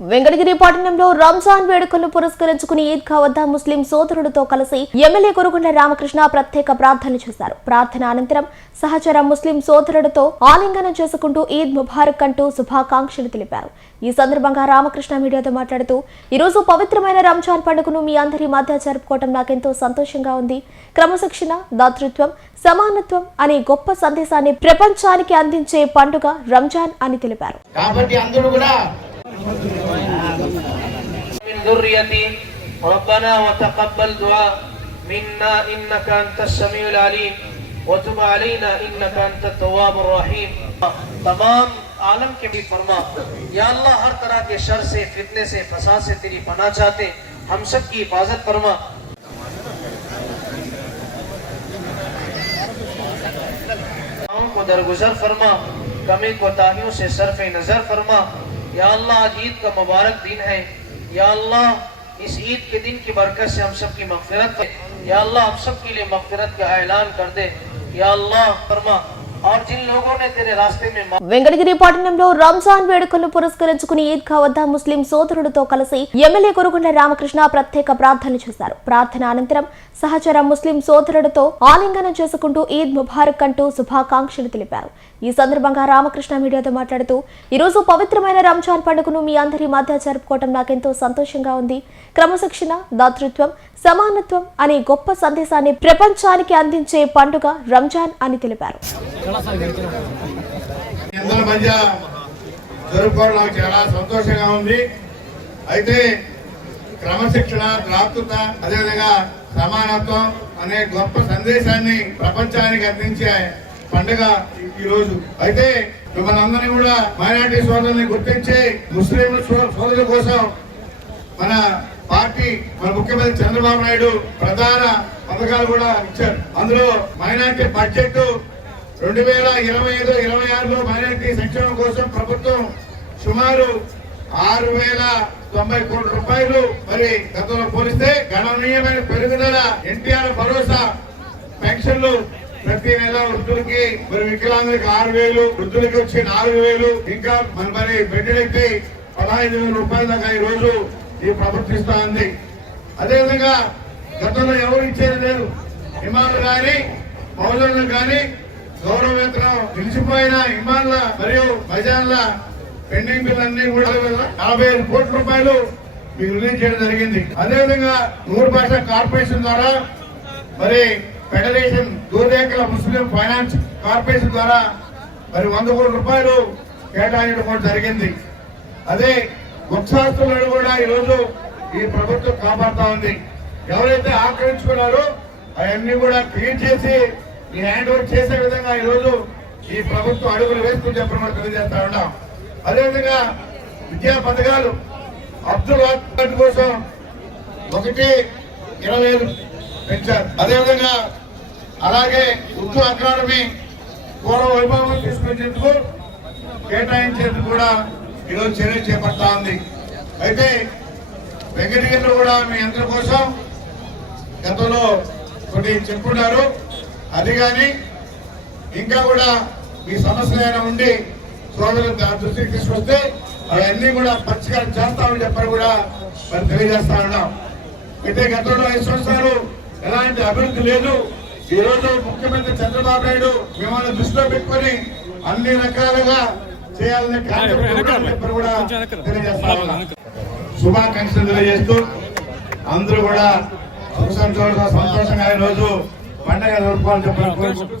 వెంకటగిరి పట్టణంలో రంజాన్ వేడుకలను పురస్కరించుకుని ఈద్గా వద్ద ముస్లిం సోదరులతో కలిసి ఎమ్మెల్యే కురుగుండ్ల రామకృష్ణ ప్రత్యేక ప్రార్థనలు చేశారు. ప్రార్థన అనంతరం సహచర ముస్లిం సోదరులతో ఆలింగనం చేసుకుంటూ ఈద్ ముబారక్ అంటూ శుభాకాంక్షలు తెలిపారు. ఈ సందర్భంగా రామకృష్ణ మీడియాతో మాట్లాడుతూ ఈ రోజు పవిత్రమైన రంజాన్ పండుగను మీ అందరి మధ్య జరుపుకోవడం నాకెంతో సంతోషంగా ఉంది. క్రమశిక్షణ, దాతృత్వం, సమానత్వం అనే గొప్ప సందేశాన్ని ప్రపంచానికి అందించే పండుగ రంజాన్ అని తెలిపారు. కాబట్టి అందరూ కూడా من ذريتي ربنا وتقبل دعاء منا انك انت السميع العليم وتب علينا انك انت التواب الرحيم. तमाम आलम के भी फरमा या अल्लाह हर तरह के शर से, फितने से, फसाद से तेरी पनाह चाहते, हम सब की हिफाजत फरमा. को दरगुजर फरमा, कमी कोताहियों से सरफ नजर फरमा. या अल्लाह आज ईद का मुबारक दिन है. या अल्लाह इस ईद के दिन की बरकत से हम सब की मग़फ़िरत कर. या अल्लाह हम सब के लिए मग़फ़िरत का ऐलान कर दे. या अल्लाह फरमा और जिन लोगों ने तेरे रास्ते में వెంకటగిరి పట్టణంలో రంజాన్ వేడుకలను పురస్కరించుకుని ఈద్గా వద్ద ముస్లిం సోదరులతో కలిసి ఎమ్మెల్యే కురుగుండ్ల రామకృష్ణ ప్రత్యేక ప్రార్థనలు చేశారు. ప్రార్థన అనంతరం సహచర ముస్లిం సోదరులతో ఆలింగనం చేసుకుంటూ ఈద్ ముబారక్ అంటూ శుభాకాంక్షలు తెలిపారు. ఈ సందర్భంగా రామకృష్ణ మీడియాతో మాట్లాడుతూ ఈ రోజు పవిత్రమైన రంజాన్ పండుగను మీ అందరి మధ్య జరుపుకోవడం నాకెంతో సంతోషంగా ఉంది. క్రమశిక్షణ, దాతృత్వం, సమానత్వం అనే గొప్ప సందేశాన్ని ప్రపంచానికి అందించే పండుగ రంజాన్ అని తెలిపారు. చాలా సంతోషంగా ఉంది. అయితే క్రమశిక్షణ, దాతృత్వ, అదేవిధంగా సమానత్వం అనే గొప్ప సందేశాన్ని ప్రపంచానికి అందించే పండుగ ఈ రోజు. అయితే మనందరినీ కూడా మైనారిటీ సోదరుల్ని గుర్తించి ముస్లిం సోదరుల కోసం మన పార్టీ, మన ముఖ్యమంత్రి చంద్రబాబు నాయుడు ప్రధాన పథకాలు కూడా ఇచ్చారు. అందులో మైనారిటీ బడ్జెట్ 2025-26లో మైనారిటీ సంక్షేమం కోసం ప్రభుత్వం సుమారు 6,090 కోట్ల రూపాయలు మరి గతంలో పోలిస్తే గణనీయమైన పెరుగుదల. ఎన్టీఆర్ భరోసా పెన్షన్లు ప్రతి నెల వృద్ధులకి, మరి వికలాంగులకి 6,000, వృద్ధులకి వచ్చి 4,000, ఇంకా మరి బెడ్డెలకి 15,000 రూపాయల దాకా ఈ రోజు ఈ ప్రభుత్వం ఇస్తా ఉంది. అదేవిధంగా గతంలో ఎవరు ఇచ్చేది లేదు. ఇమాములు కానీ, మౌజన్లు కానీ గౌరవ వేతనం నిలిచిపోయిన ఇమాన్ల మరియు మజాన్ల పెండింగ్ బిల్ అన్ని కూడా 45 కోట్ల రూపాయలు మీకు రిలీజ్ చేయడం జరిగింది. అదేవిధంగా 100 భాష కార్పొరేషన్ ద్వారా, మరి ఫెడరేషన్ దూరరేఖల ముస్లిం ఫైనాన్స్ కార్పొరేషన్ ద్వారా మరి 100 కోట్ల రూపాయలు కేటాయించడం కూడా జరిగింది. అదే వృక్షాస్తులను కూడా ఈరోజు ఈ ప్రభుత్వం కాపాడుతా ఉంది. ఎవరైతే ఆక్రమించుకున్నారో అవన్నీ కూడా క్లీన్ చేసి ఈ హ్యాండ్ ఓవర్ చేసే విధంగా ఈరోజు ఈ ప్రభుత్వం అడుగులు వేస్తూ చెప్పడం తెలియజేస్తా ఉన్నాం. అదేవిధంగా విద్యా పథకాలు అబ్దుల్ వాట్ కోసం 1-25 పెంచారు. అదేవిధంగా అలాగే ఉర్దూ అకాడమీ పూర్వ వైభవం తీసుకొచ్చేందుకు కేటాయించేందుకు కూడా ఈరోజు చర్య చేపడతా ఉంది. అయితే వెంకటగిరిలో కూడా మీ అందరి కోసం గతంలో కొన్ని చెప్పున్నారు. అది కానీ ఇంకా కూడా మీ సమస్యలు ఏమైనా ఉండి సోదరుల దృష్టికి తీసుకొస్తే అవన్నీ కూడా పరిష్కారం చేస్తామని చెప్పని కూడా మరి తెలియజేస్తా ఉన్నాం. అయితే గతంలో 5 సంవత్సరాలు ఎలాంటి అభివృద్ధి లేదు. ఈ రోజు ముఖ్యమంత్రి చంద్రబాబు నాయుడు మిమ్మల్ని దృష్టిలో పెట్టుకొని అన్ని రకాలుగా చేయాలనే కార్యక్రమం కూడా తెలియజేస్తా ఉన్నాం. శుభాకాంక్షలు తెలియజేస్తూ అందరూ కూడా సంతోషంగా ఈ రోజు పండుగ జరుపుకోవాలని చెప్పారు.